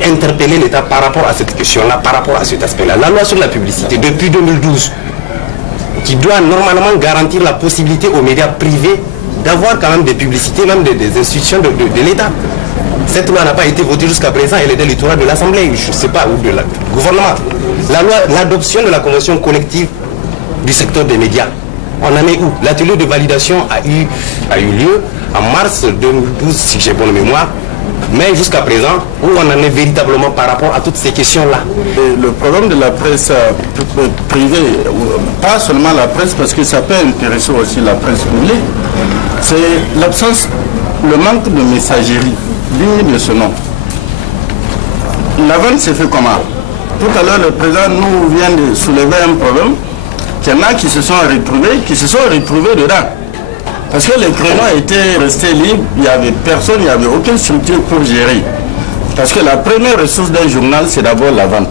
interpeller l'État par rapport à cette question-là, par rapport à cet aspect-là. La loi sur la publicité, depuis 2012, qui doit normalement garantir la possibilité aux médias privés d'avoir quand même des publicités, même des institutions de l'État. Cette loi n'a pas été votée jusqu'à présent, elle est dans l'électorat de l'Assemblée, je ne sais pas, ou du gouvernement. L'adoption de la convention collective du secteur des médias, on en est où? L'atelier de validation a eu lieu en mars 2012, si j'ai bonne mémoire, mais jusqu'à présent, où on en est véritablement par rapport à toutes ces questions-là? Le problème de la presse privée, pas seulement la presse, parce que ça peut intéresser aussi la presse publique, c'est l'absence, le manque de messagerie digne de ce nom. La vente s'est fait comment? Tout à l'heure, le président nous vient de soulever un problème, qu'il y en a qui se sont retrouvés dedans. Parce que les créneaux étaient restés libres, il n'y avait personne, il n'y avait aucune structure pour gérer. Parce que la première ressource d'un journal, c'est d'abord la vente.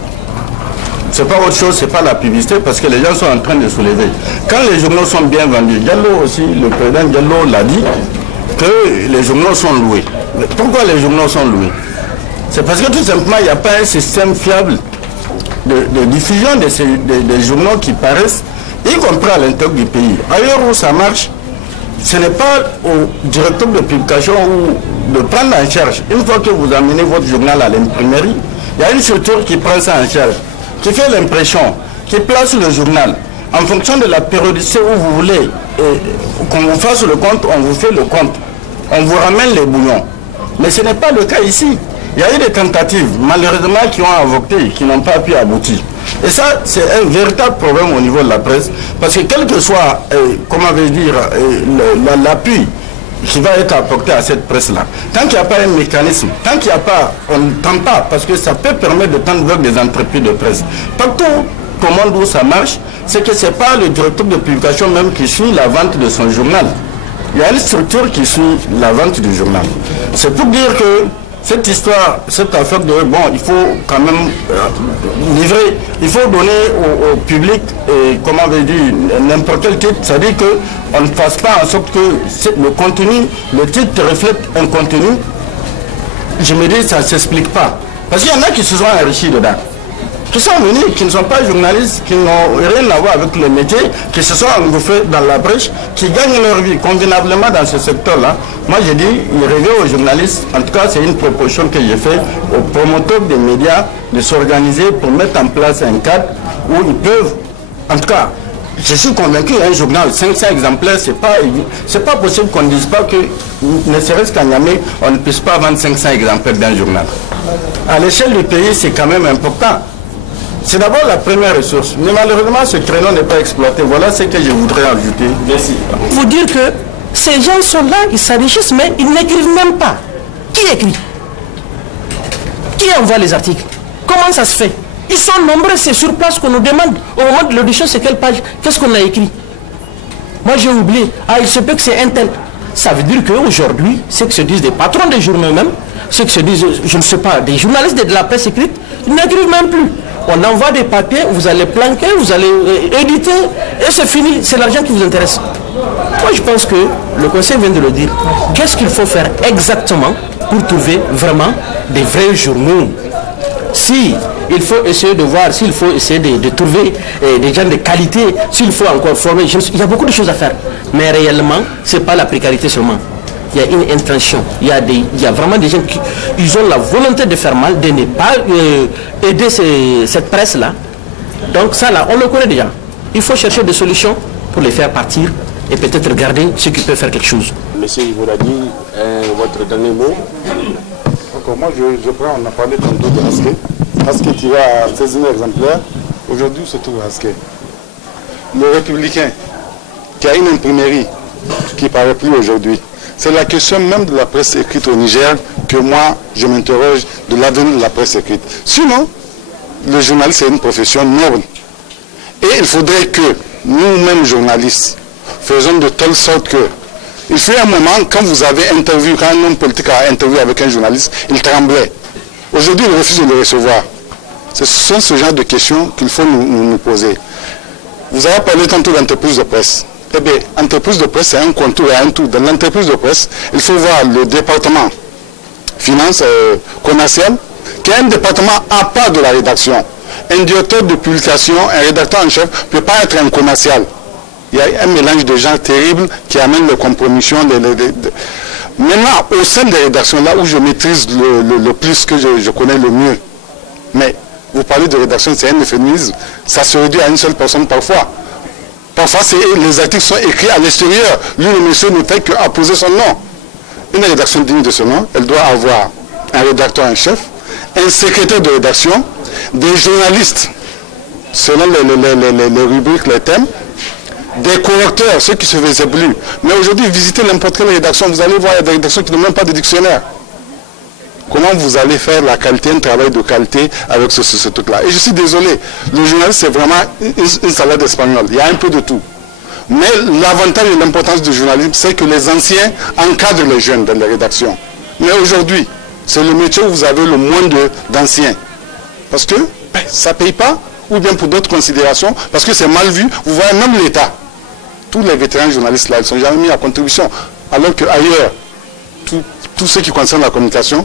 Ce n'est pas autre chose, ce n'est pas la publicité, parce que les gens sont en train de soulever. Quand les journaux sont bien vendus, Diallo aussi, le président Diallo l'a dit, que les journaux sont loués. Mais pourquoi les journaux sont loués? C'est parce que tout simplement, il n'y a pas un système fiable de diffusion des journaux qui paraissent, y compris à l'intérieur du pays. Ailleurs où ça marche, ce n'est pas au directeur de publication de prendre en charge. Une fois que vous amenez votre journal à l'imprimerie, il y a une structure qui prend ça en charge, qui fait l'impression, qui place le journal. En fonction de la périodicité où vous voulez qu'on vous fasse le compte, on vous fait le compte. On vous ramène les bouillons. Mais ce n'est pas le cas ici. Il y a eu des tentatives, malheureusement, qui ont avorté, qui n'ont pas pu aboutir. Et ça, c'est un véritable problème au niveau de la presse, parce que quel que soit, comment vais-je dire, l'appui qui va être apporté à cette presse-là, tant qu'il n'y a pas un mécanisme, tant qu'il n'y a pas, on ne tend pas, parce que ça peut permettre de tendre vers des entreprises de presse. Partout au monde où ça marche, c'est que ce n'est pas le directeur de publication même qui suit la vente de son journal. Il y a une structure qui suit la vente du journal. C'est pour dire que cette histoire, cette affaire de bon, il faut quand même livrer, il faut donner au public, comment on veut dire, n'importe quel titre, c'est-à-dire qu'on ne fasse pas en sorte que le contenu, le titre reflète un contenu. Je me dis, ça ne s'explique pas. Parce qu'il y en a qui se sont enrichis dedans, qui sont venus, qui ne sont pas journalistes, qui n'ont rien à voir avec le métier, qui se sont engouffrés dans la brèche, qui gagnent leur vie convenablement dans ce secteur-là. Moi, j'ai dit, il revient aux journalistes, en tout cas, c'est une proposition que j'ai faite aux promoteurs des médias de s'organiser pour mettre en place un cadre où ils peuvent, en tout cas, je suis convaincu, un journal, 500 exemplaires, c'est pas possible qu'on ne dise pas que, ne serait-ce qu'à Niamey, on ne puisse pas vendre 500 exemplaires d'un journal. À l'échelle du pays, c'est quand même important. C'est d'abord la première ressource. Mais malheureusement, ce créneau n'est pas exploité. Voilà ce que je voudrais ajouter. Merci. Vous dire que ces gens sont là, ils s'enrichissent, mais ils n'écrivent même pas. Qui écrit? Qui envoie les articles? Comment ça se fait? Ils sont nombreux, c'est sur place qu'on nous demande. Au moment de l'audition, c'est quelle page? Qu'est-ce qu'on a écrit? Moi j'ai oublié. Ah, il se peut que c'est un tel. Ça veut dire qu'aujourd'hui, ceux qui se disent des patrons des journaux même, ceux qui se disent, je ne sais pas, des journalistes de la presse écrite, ils n'écrivent même plus. On envoie des papiers, vous allez planquer, vous allez éditer, et c'est fini, c'est l'argent qui vous intéresse. Moi je pense que le conseil vient de le dire. Qu'est-ce qu'il faut faire exactement pour trouver vraiment des vrais journaux? Si il faut essayer de voir, s'il faut essayer de trouver des gens de qualité, s'il faut encore former, il y a beaucoup de choses à faire. Mais réellement, ce n'est pas la précarité seulement. Il y a une intention. Il y a vraiment des gens qui ils ont la volonté de faire mal, de ne pas aider cette presse-là. Donc ça, là, on le connaît déjà. Il faut chercher des solutions pour les faire partir et peut-être regarder ceux qui peuvent faire quelque chose. Monsieur Ivouradi, votre dernier mot. D'accord, moi je prends, on a parlé tantôt de Haské. Haské qui va à 16 000 exemplaires. Aujourd'hui, se trouve Haské. Le républicain qui a une imprimerie qui ne paraît plus aujourd'hui. C'est la question même de la presse écrite au Niger que moi, je m'interroge de l'avenir de la presse écrite. Sinon, le journaliste est une profession noble. Et il faudrait que nous-mêmes, journalistes, faisons de telle sorte que, il fait un moment, quand vous avez interviewé, quand un homme politique a interviewé avec un journaliste, il tremblait. Aujourd'hui, il refuse de le recevoir. Ce sont ce genre de questions qu'il faut nous poser. Vous avez parlé tantôt d'entreprise de presse. Eh bien, entreprise de presse, c'est un contour et un tout. Dans l'entreprise de presse, il faut voir le département finance commerciale, qui est un département à part de la rédaction. Un directeur de publication, un rédacteur en chef ne peut pas être un commercial. Il y a un mélange de gens terribles qui amène les compromissions. Maintenant, au sein des rédactions, là où je maîtrise le plus, que je connais le mieux, mais vous parlez de rédaction, c'est un euphémisme, ça se réduit à une seule personne parfois. Parfois, les articles sont écrits à l'extérieur. Lui, le monsieur ne fait qu'apposer son nom. Une rédaction digne de ce nom, elle doit avoir un rédacteur en chef, un secrétaire de rédaction, des journalistes, selon les rubriques, les thèmes, des correcteurs, ceux qui se faisaient plus. Mais aujourd'hui, visitez n'importe quelle rédaction, vous allez voir, il y a des rédactions qui n'ont même pas de dictionnaire. Comment vous allez faire la qualité, un travail de qualité avec ce truc-là? Et je suis désolé, le journaliste c'est vraiment une salade espagnole, il y a un peu de tout. Mais l'avantage et l'importance du journalisme, c'est que les anciens encadrent les jeunes dans les rédactions. Mais aujourd'hui, c'est le métier où vous avez le moins d'anciens. Parce que ça ne paye pas, ou bien pour d'autres considérations, parce que c'est mal vu. Vous voyez, même l'État, tous les vétérans journalistes là, ils ne sont jamais mis à contribution. Alors qu'ailleurs, tout ce qui concerne la communication,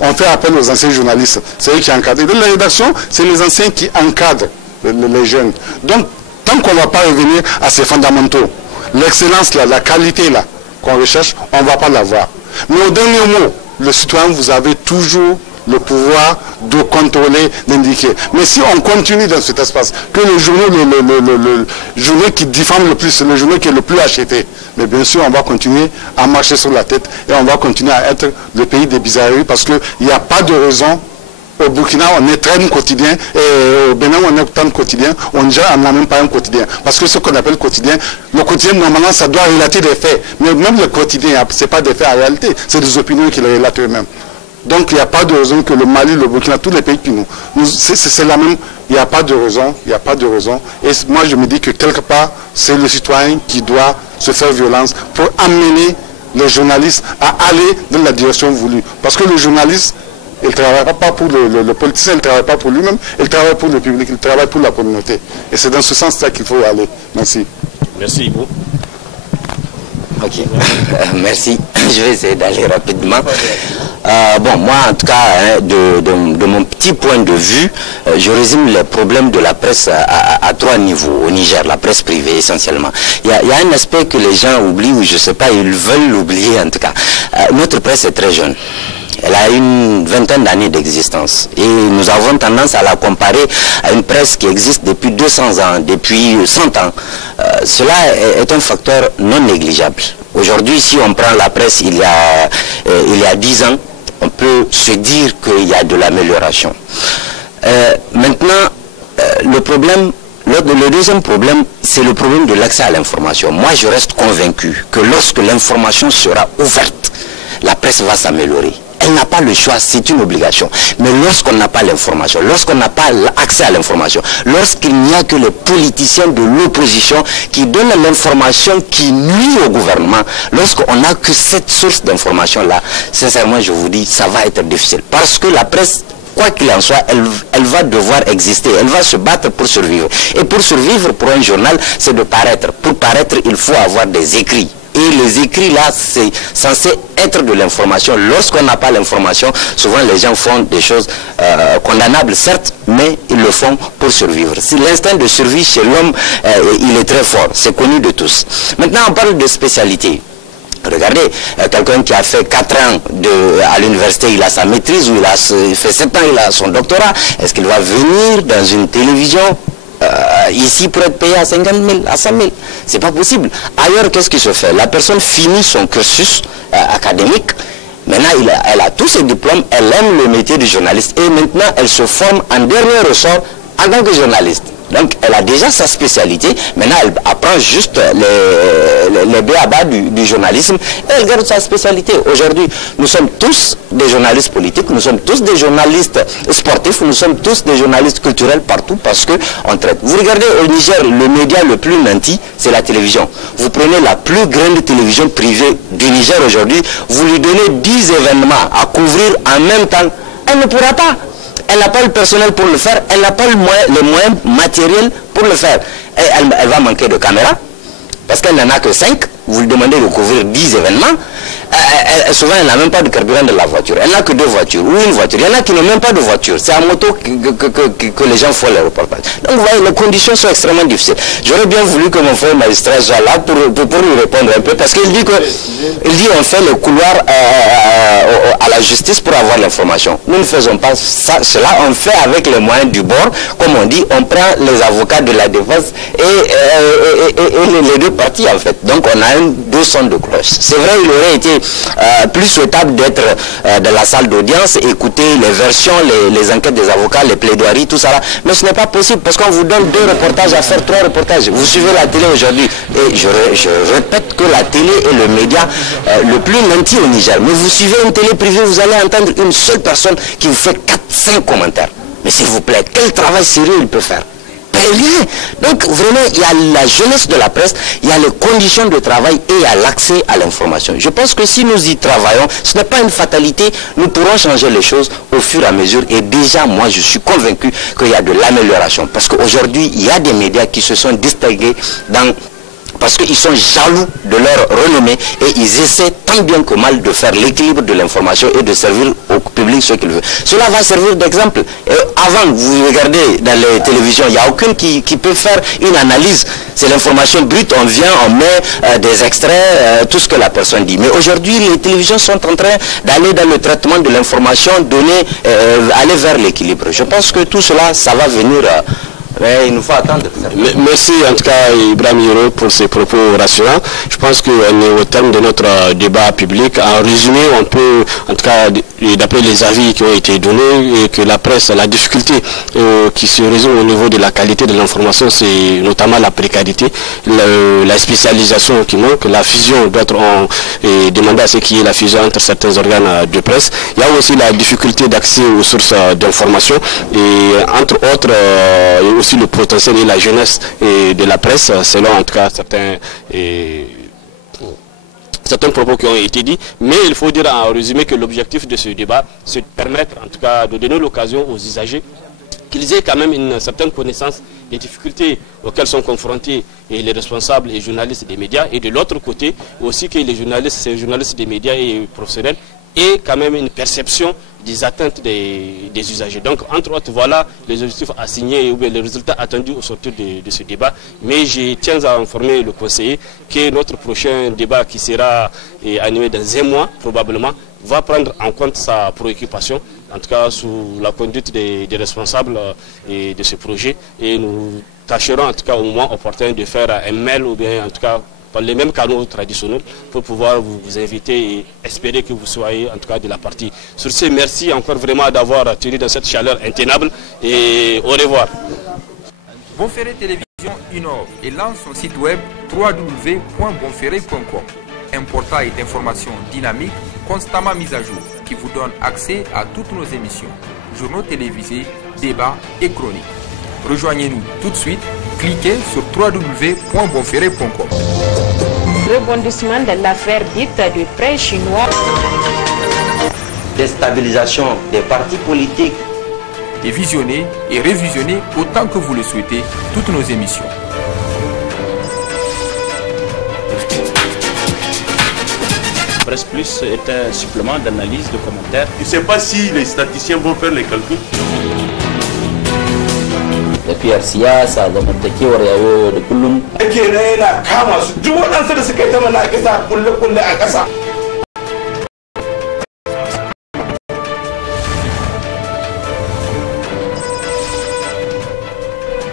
on fait appel aux anciens journalistes. C'est eux qui encadrent. Dans la rédaction, c'est les anciens qui encadrent les jeunes. Donc, tant qu'on ne va pas revenir à ces fondamentaux, l'excellence, la qualité là qu'on recherche, on ne va pas l'avoir. Mais au dernier mot, le citoyen, vous avez toujours le pouvoir de contrôler, d'indiquer. Mais si on continue dans cet espace, que le journal qui diffame le plus, le journal qui est le plus acheté, mais bien sûr, on va continuer à marcher sur la tête et on va continuer à être le pays des bizarreries parce qu'il n'y a pas de raison. Au Burkina, on est très quotidien, et au Bénin, on est tant quotidien, on n'a même pas un quotidien. Parce que ce qu'on appelle quotidien, le quotidien, normalement, ça doit relater des faits. Mais même le quotidien, ce n'est pas des faits en réalité, c'est des opinions qui le relatent eux-mêmes. Donc il n'y a pas de raison que le Mali, le Burkina, tous les pays qui c'est la même, il n'y a pas de raison, il n'y a pas de raison. Et moi je me dis que quelque part, c'est le citoyen qui doit se faire violence pour amener les journalistes à aller dans la direction voulue. Parce que le journaliste, il ne travaille pas pour le politicien, il ne travaille pas pour lui-même, il travaille pour le public, il travaille pour la communauté. Et c'est dans ce sens-là qu'il faut aller. Merci. Merci Ibo. Ok, merci. Je vais essayer d'aller rapidement. Bon, moi en tout cas, de mon petit point de vue, je résume les problèmes de la presse à trois niveaux au Niger, la presse privée essentiellement. Il y a un aspect que les gens oublient, ou je ne sais pas, ils veulent l'oublier en tout cas. Notre presse est très jeune. Elle a une vingtaine d'années d'existence et nous avons tendance à la comparer à une presse qui existe depuis 200 ans, depuis 100 ans. Cela est un facteur non négligeable. Aujourd'hui, si on prend la presse il y a 10 ans, on peut se dire qu'il y a de l'amélioration. Maintenant, le deuxième problème, c'est le problème de l'accès à l'information. Moi, je reste convaincu que lorsque l'information sera ouverte, la presse va s'améliorer. elle n'a pas le choix, c'est une obligation. Mais lorsqu'on n'a pas l'information, lorsqu'on n'a pas accès à l'information, lorsqu'il n'y a que les politiciens de l'opposition qui donnent l'information qui nuit au gouvernement, lorsqu'on n'a que cette source d'information-là, sincèrement, je vous dis, ça va être difficile. Parce que la presse, quoi qu'il en soit, elle va devoir exister, elle va se battre pour survivre. Et pour survivre pour un journal, c'est de paraître. Pour paraître, il faut avoir des écrits. Et les écrits là, c'est censé être de l'information. Lorsqu'on n'a pas l'information, souvent les gens font des choses condamnables, certes, mais ils le font pour survivre. Si l'instinct de survie chez l'homme, il est très fort, c'est connu de tous. Maintenant, on parle de spécialité. Regardez, quelqu'un qui a fait 4 ans à l'université, il a sa maîtrise, ou il fait 7 ans, il a son doctorat. Est-ce qu'il va venir dans une télévision ici pour être payé à 50 000, à 100 000? C'est pas possible. Ailleurs, qu'est-ce qui se fait? La personne finit son cursus académique. Maintenant, elle a tous ses diplômes, elle aime le métier de journaliste et maintenant, elle se forme en dernier ressort en tant que journaliste. Donc, elle a déjà sa spécialité. Maintenant, elle apprend juste les b.a.-ba du journalisme et elle garde sa spécialité. Aujourd'hui, nous sommes tous des journalistes politiques, nous sommes tous des journalistes sportifs, nous sommes tous des journalistes culturels partout parce qu'on traite. Vous regardez au Niger, le média le plus nanti, c'est la télévision. Vous prenez la plus grande télévision privée du Niger aujourd'hui, vous lui donnez 10 événements à couvrir en même temps, elle ne pourra pas. Elle n'a pas le personnel pour le faire, elle n'a pas les moyens matériels pour le faire. Et elle va manquer de caméras, parce qu'elle n'en a que 5, vous lui demandez de couvrir 10 événements, souvent elle n'a même pas de carburant de la voiture, elle n'a que 2 voitures, ou une voiture, il y en a qui n'ont même pas de voiture, c'est à moto que les gens font les reportages. Donc vous voyez, les conditions sont extrêmement difficiles. J'aurais bien voulu que mon frère magistrat soit là pour lui répondre un peu, parce qu'il dit on fait le couloir à la justice pour avoir l'information. Nous ne faisons pas cela, on fait avec les moyens du bord, comme on dit, on prend les avocats de la défense et les deux parties en fait. Donc on a deux sons de cloche. C'est vrai, il aurait été plus souhaitable d'être dans la salle d'audience, écouter les versions, les enquêtes des avocats, les plaidoiries, tout ça là. Mais ce n'est pas possible parce qu'on vous donne 2 reportages à faire, 3 reportages. Vous suivez la télé aujourd'hui et je répète que la télé est le média le plus nanti au Niger. Mais vous suivez une télé privée, vous allez entendre une seule personne qui vous fait 4-5 commentaires. Mais s'il vous plaît, quel travail sérieux il peut faire? Rien. Donc vraiment, il y a la jeunesse de la presse, il y a les conditions de travail et il y a l'accès à l'information. Je pense que si nous y travaillons, ce n'est pas une fatalité, nous pourrons changer les choses au fur et à mesure. Et déjà, moi, je suis convaincu qu'il y a de l'amélioration. Parce qu'aujourd'hui, il y a des médias qui se sont distingués parce qu'ils sont jaloux de leur renommée et ils essaient tant bien que mal de faire l'équilibre de l'information et de servir au public ce qu'il veut. Cela va servir d'exemple. Avant, vous regardez dans les télévisions, il n'y a aucune qui peut faire une analyse. C'est l'information brute, on vient, on met des extraits, tout ce que la personne dit. Mais aujourd'hui, les télévisions sont en train d'aller dans le traitement de l'information, aller vers l'équilibre. Je pense que tout cela, ça va venir... Mais il nous faut attendre. Merci en tout cas Ibrahim Yoro pour ces propos rassurants. Je pense qu'on est au terme de notre débat public. En résumé, on peut, en tout cas d'après les avis qui ont été donnés, et que la presse, la difficulté qui se résout au niveau de la qualité de l'information, c'est notamment la précarité, la spécialisation qui manque, la fusion d'autres ont demandé à ce qu'il y ait la fusion entre certains organes de presse. Il y a aussi la difficulté d'accès aux sources d'information et entre autres aussi le potentiel et la jeunesse de la presse, selon en tout cas certains propos qui ont été dits. Mais il faut dire en résumé que l'objectif de ce débat, c'est de permettre en tout cas de donner l'occasion aux usagers qu'ils aient quand même une certaine connaissance des difficultés auxquelles sont confrontés les responsables et journalistes des médias, et de l'autre côté aussi que les journalistes des médias et professionnels aient quand même une perception des attentes des usagers. Donc, entre autres, voilà les objectifs assignés ou bien les résultats attendus au sortir de ce débat. Mais je tiens à informer le conseiller que notre prochain débat, qui sera animé dans 1 mois probablement, va prendre en compte sa préoccupation, en tout cas sous la conduite des responsables de ce projet. Et nous tâcherons en tout cas au moment opportun de faire un mail ou bien en tout cas par les mêmes canaux traditionnels pour pouvoir vous inviter et espérer que vous soyez en tout cas de la partie. Sur ce, merci encore vraiment d'avoir tenu dans cette chaleur intenable et au revoir. Bonferré Télévision innove et lance son site web www.bonferré.com. un portail d'information dynamique constamment mis à jour qui vous donne accès à toutes nos émissions, journaux télévisés, débats et chroniques. Rejoignez-nous tout de suite, cliquez sur www.bonferré.com. Rebondissement de l'affaire dite du prêt chinois. Déstabilisation des partis politiques. Et visionnez et révisionnez autant que vous le souhaitez toutes nos émissions. Presse Plus est un supplément d'analyse, de commentaires. Je ne sais pas si les statisticiens vont faire les calculs. Tafiyar siyasa zamantakewar yayo da kullum ake na yana kama su duk waɗansu da suka yi ta mana kisa kulle a ƙasa.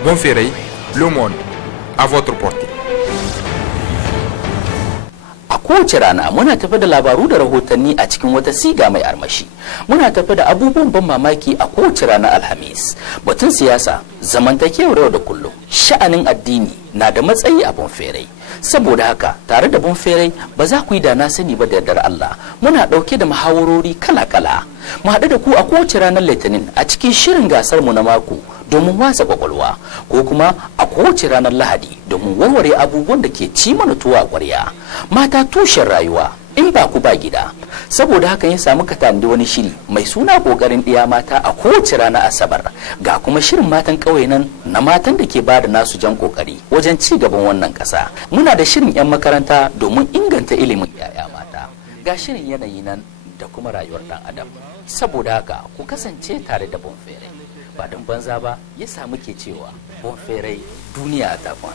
Bonferré, Le Monde, à votre portée. A kowace rana muna tafi da labaru da rahotanni a cikin wata siga mai armashi. Muna tafi da abubuwan ban mamaki a kowace rana Alhamis. Batun siyasa, zamantakewar yau da kullum, sha'anin addini na da matsayi a Bonferré. Saboda haka tare da Bonferré ba za ku yi da na sani ba da yardar Allah. Muna ɗauke da muhawarori kala-kala. Mu haɗu da ku a kowace ranar Litinin a cikin shirin gasar mu na mako domin wasa kwakwalwa, ko kuma a kowace ranar Lahadi domin warware abubuwan da ke ci mana tuwa a ƙwarya. Mata tushen rayuwa, in ba ku ba gida. Saboda haka ya samu ka tanadi wani shiri mai suna kokarin ɗiya mata a kowace rana Asabar. Ga kuma shirin matan ƙauye nan na matan da ke ba da nasu jan kokari wajen ci gaban wannan ƙasa. Muna da shirin 'yan makaranta domin inganta ilimin 'ya'ya mata. Ga shirin yanayi nan da kuma rayuwar ɗan adam. Saboda haka ku kasance tare da Bonferré. Ba don banza ba ya samu ke cewa Bonferré duniya a tafon.